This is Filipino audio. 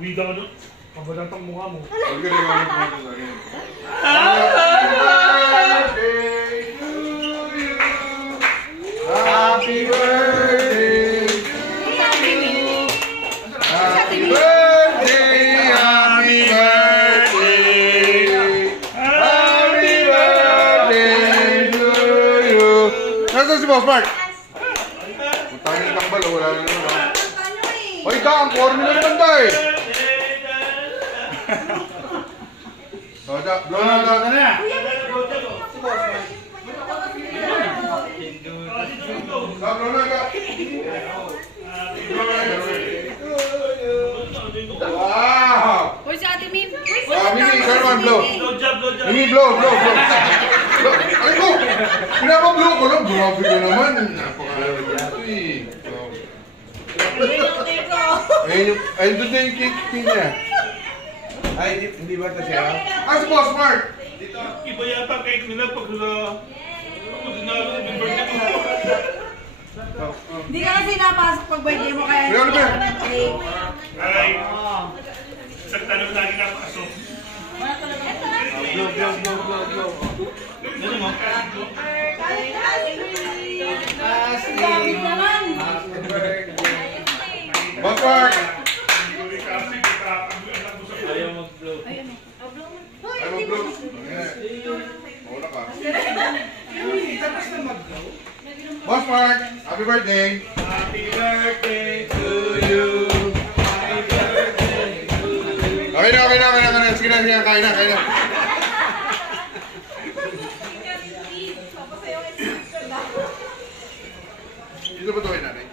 Kabida ka doon. Kabalatang mukha mo. Huwag ka rin ako sa akin. Happy birthday to you. Happy birthday, happy birthday. Happy birthday to you. Nasaan si Boss Mark? Puntahan yung takbal, wala na naman. Hoy ka, ang corny na naman tayo eh. Blow na ka na. Blow na ka. Wow! Uy, si Ate Mim. Mimi, ikaw naman, blow. Blow job. Mimi, blow. Ay ko! Pinapablow ko lang. Grabe ka naman. Napaka-ito eh. Ayun doon na yung cake niya. Ay, hindi ba ito siya? Si Boss Mark! Iba yata cake nila pag dinalo ng birthday mo. Hindi ka kasi napasok pag birthday mo kaya. Kuya Oliver! Ay, isang tanong lagi na pasok. Blow. Ano mo? Bakit naman? Boss Mark! Kasi anak mo sa ayaw mag-blow. Ay, mag-blow. Wala ka. Boss Mark! Happy birthday! Happy birthday to you. Okay na. Sige na. Kain na. Dito ba ito kayo nanay?